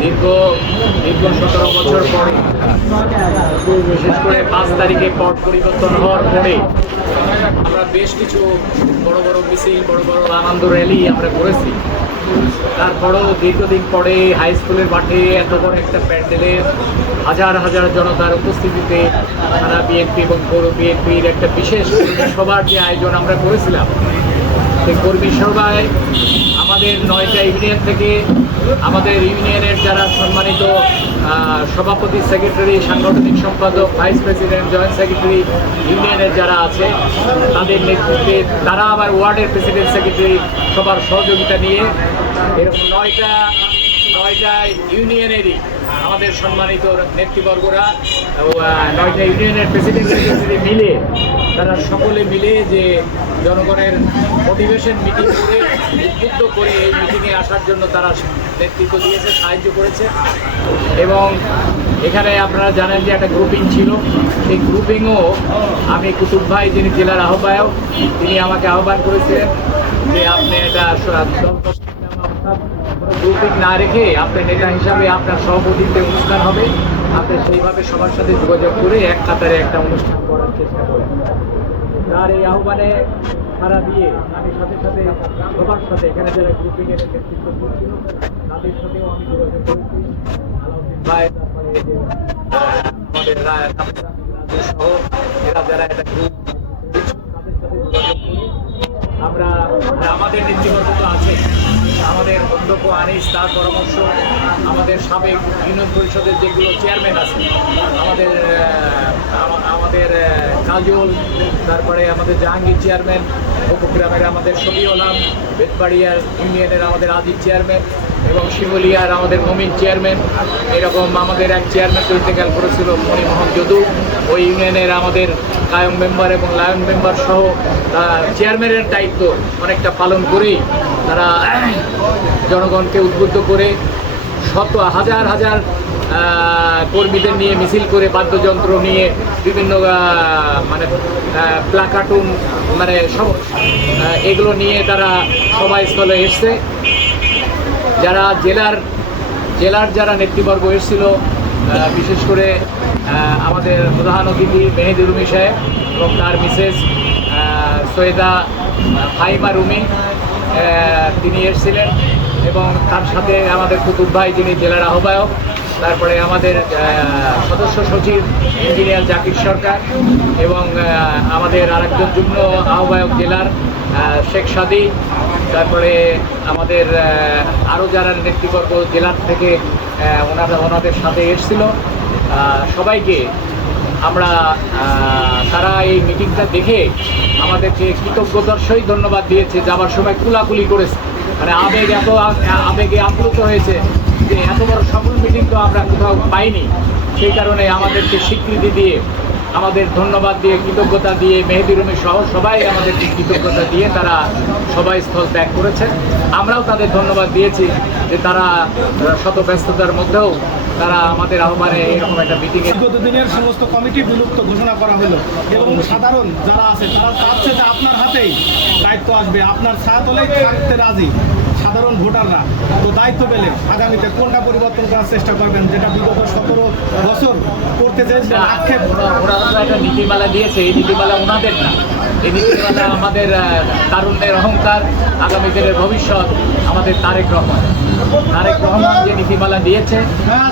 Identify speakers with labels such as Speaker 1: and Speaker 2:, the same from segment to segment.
Speaker 1: দীর্ঘ দীর্ঘ সতেরো বছর পরে, বিশেষ করে পাঁচ তারিখে পট পরিবর্তন হওয়ার পরে, আমরা বেশ কিছু বড় বড় মিছিল, বড় বড় আনন্দ র্যালি আমরা করেছি। তারপরেও দীর্ঘদিন পরে হাই স্কুলের মাঠে এত বড় একটা প্যান্ডেলের হাজার হাজার জনতার উপস্থিতিতে সারা বিএনপি এবং পৌর বিএনপির একটা বিশেষ সভার যে আয়োজন আমরা করেছিলাম, সেই কর্মী সভায় আমাদের নয়টা ইউনিয়ন থেকে আমাদের ইউনিয়নের যারা সম্মানিত সভাপতি, সেক্রেটারি, সাংগঠনিক সম্পাদক, ভাইস প্রেসিডেন্ট, জয়েন্ট সেক্রেটারি, ইউনিয়নের যারা আছে, তাদের নেতৃত্বে তারা আবার ওয়ার্ডের প্রেসিডেন্ট, সেক্রেটারি সবার সহযোগিতা নিয়ে এরকম নয়টা নয়টা ইউনিয়নেরই আমাদের সম্মানিত নেতৃবর্গরা নয়টা ইউনিয়নের প্রেসিডেন্ট, সেক্রেটারি মিলে তারা সকলে মিলে যে জনগণের মোটিভেশন মিটিং করে, উদ্বুদ্ধ করে এই মিটিংয়ে আসার জন্য তারা নেতৃত্ব দিয়েছে, সাহায্য করেছে। এবং এখানে আপনারা জানেন যে একটা গ্রুপিং ছিল। সেই গ্রুপিংও আমি কুতুব ভাই, যিনি জেলার আহ্বায়ক, তিনি আমাকে আহ্বান করেছিলেন যে আপনি এটা গ্রুপিং না রেখে আপনার নেতা হিসাবে আপনার সভাপতিত্বে অনুষ্ঠান হবে। আপনি সেইভাবে সবার সাথে যোগাযোগ করে এক কাতারে একটা অনুষ্ঠান করার চেষ্টা করেন তার এই আহ্বানে সারা দিয়ে আমি সাথে সাথে সবার সাথে এখানে যারা গ্রুপিং এর নেতৃত্ব করছিল, তাদের সাথেও আমি যোগাযোগ করেছি। ভাই, তারপরে আমাদের এরা যারা একটা গ্রুপ তাদের সাথে যোগাযোগ করে। আমরা আমাদের নেতৃবর্গ তো আছে আমাদের অধ্যক্ষ আনিস, তার পরামর্শ আমাদের সাবেক ইউনিয়ন পরিষদের যেগুলো চেয়ারম্যান আছে আমাদের আমাদের কাজল, তারপরে আমাদের জাহাঙ্গীর চেয়ারম্যান, উপগ্রামের আমাদের শফিউলাম বেতবাড়িয়ার ইউনিয়নের আমাদের আজিজ চেয়ারম্যান এবং শিমুলিয়ার আমাদের মমিন চেয়ারম্যান, এরকম আমাদের এক চেয়ারম্যান তো ইন্তেকাল করেছিল মণিমোহন যদু। ওই ইউনিয়নের আমাদের কায়ম মেম্বার এবং লায়ন মেম্বার সহ চেয়ারম্যানের দায়িত্ব অনেকটা পালন করেই তারা জনগণকে উদ্বুদ্ধ করে শত, হাজার হাজার কর্মীদের নিয়ে মিছিল করে বাদ্যযন্ত্র নিয়ে বিভিন্ন মানে প্লাকার্টুন মানে সব এগুলো নিয়ে তারা সভাস্থলে এসছে। যারা জেলার জেলার যারা নেতৃবর্গ এসেছিল বিশেষ করে আমাদের প্রধান অতিথি মেহেদি রুমি সাহেব এবং তার মিসেস সৈয়দা ফাইমা রুমি তিনি এসেছিলেন এবং তার সাথে আমাদের কুতুব ভাই যিনি জেলার আহ্বায়ক, তারপরে আমাদের সদস্য সচিব ইঞ্জিনিয়ার জাকির সরকার এবং আমাদের আরেকজন যুগ্ম আহ্বায়ক জেলার শেখ সাদি, তারপরে আমাদের আরও যারা নেতৃবর্গ জেলার থেকে ওনারা ওনাদের সাথে এসেছিল সবাইকে আমরা তারা এই মিটিংটা দেখে আমাদেরকে কৃতজ্ঞতার ধন্যবাদ দিয়েছে, যাবার সময় কুলাকুলি করেছে। মানে আবেগ এত, আবেগে আপ্লুত হয়েছে যে এত বড় সফল মিটিং তো আমরা কোথাও পাইনি। সেই কারণে আমাদেরকে স্বীকৃতি দিয়ে আমাদের ধন্যবাদ দিয়ে, কৃতজ্ঞতা দিয়ে, মেহেদি রুমি সহ সবাই আমাদেরকে কৃতজ্ঞতা দিয়ে তারা সবাই স্থল ত্যাগ করেছে আমরাও তাদের ধন্যবাদ দিয়েছি যে তারা শত ব্যস্ততার মধ্যেও তারা আমাদের আহ্বানে এরকম একটা মিটিংয়ে
Speaker 2: বিগত দিনের সমস্ত কমিটি বিলুপ্ত ঘোষণা করা হলো। এবং সাধারণ যারা আছে, তারা চাচ্ছে যে আপনার হাতেই দায়িত্ব আসবে। আপনার ছায়া হলেই থাকতে রাজি। সাধারণ ভোটাররা তো দায়িত্ব পেলে আগামীতে কোনটা পরিবর্তন করার চেষ্টা করবেন যেটা বিগত সতেরো বছর করতে চেয়েছিলেন আক্ষেপ
Speaker 1: ওরা- একটা নীতিমালা দিয়েছে এই নীতিমালা ওনাদের না। এই নীতিমালা আমাদের তারুণ্যের অহংকার আগামী দিনের ভবিষ্যৎ আমাদের তারেক রহমান। তারেক রহমান যে নীতিমালা দিয়েছে।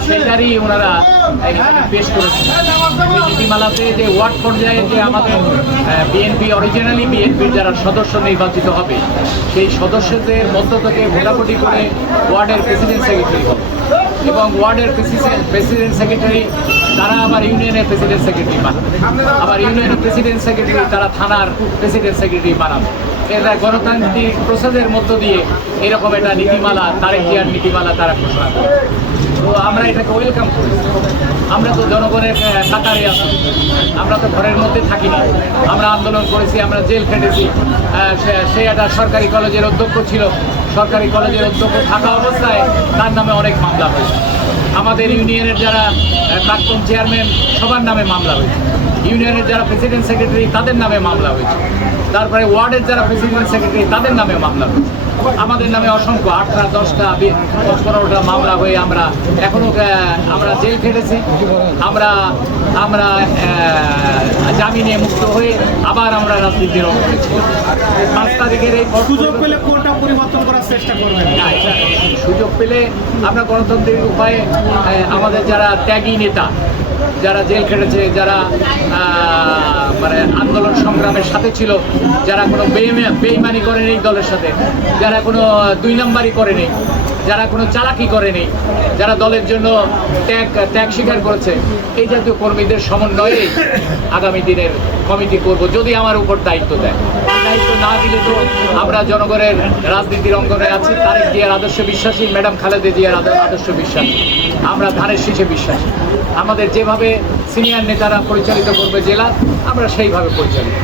Speaker 1: সেটারই ওনারা পেশ করেছে সেই নীতিমালাতে যে ওয়ার্ড পর্যায়ে যে আমাদের বিএনপি অরিজিনালি বিএনপির যারা সদস্য নির্বাচিত হবে, সেই সদস্যদের মধ্য থেকে ভোটাভুটি করে ওয়ার্ডের প্রেসিডেন্ট সেক্রেটারি হবে। এবং ওয়ার্ডের প্রেসিডেন্ট প্রেসিডেন্ট সেক্রেটারি তারা আবার ইউনিয়নের প্রেসিডেন্ট সেক্রেটারি বানাবে। আবার ইউনিয়নের প্রেসিডেন্ট সেক্রেটারি তারা থানার প্রেসিডেন্ট সেক্রেটারি বানাবে। এটা গণতান্ত্রিক প্রসেসের মধ্য দিয়ে এরকম একটা নীতিমালা তারেক নীতিমালা তারা ঘোষণা করে। তো আমরা এটাকে ওয়েলকাম করি। আমরা তো জনগণের কাতারে আছি। আমরা তো ঘরের মধ্যে থাকি না। আমরা আন্দোলন করেছি, আমরা জেল খেটেছি। সে একটা সরকারি কলেজের অধ্যক্ষ ছিল। সরকারি কলেজের অধ্যক্ষ থাকা অবস্থায় তার নামে অনেক মামলা হয়েছে। আমাদের ইউনিয়নের যারা প্রাক্তন চেয়ারম্যান সবার নামে মামলা হয়েছে। ইউনিয়নের যারা প্রেসিডেন্ট সেক্রেটারি তাদের নামে মামলা হয়েছে। তারপরে ওয়ার্ডের যারা প্রেসিডেন্ট সেক্রেটারি তাদের নামে মামলা হয়েছে। আমাদের নামে অসংখ্য আটটা দশটা দশ পনেরোটা মামলা হয়ে আমরা এখনও আহ, আমরা জেল খেটেছি। আমরা আমরা জামিনে মুক্ত হয়ে আবার আমরা রাজনীতির পাঁচ তারিখের এই
Speaker 2: সুযোগ পেলে কোনটা পরিবর্তন করার চেষ্টা করবেন?
Speaker 1: না, এটা সুযোগ পেলে আমরা গণতান্ত্রিক উপায়ে আমাদের যারা ত্যাগী নেতা যারা জেল খেটেছে যারা মানে আন্দোলন সংগ্রামের সাথে ছিল যারা কোনো বেইমানি করেনি এই দলের সাথে যারা কোনো দুই নাম্বারই করেনি যারা কোনো চালাকি করেনি যারা দলের জন্য ত্যাগ ত্যাগ স্বীকার করেছে এই জাতীয় কর্মীদের সমন্বয়ে আগামী দিনের কমিটি করব যদি আমার উপর দায়িত্ব দেয়। দায়িত্ব না দিলে তো আমরা জনগণের রাজনীতির অঙ্গনে আছি। তারেক জিয়ার আদর্শ বিশ্বাসী, ম্যাডাম খালেদা জিয়ার আদর্শ বিশ্বাসী। আমরা ধানের শীষে বিশ্বাসী। আমাদের যেভাবে সিনিয়র নেতারা পরিচালিত করবে জেলা, আমরা সেইভাবে পরিচালিত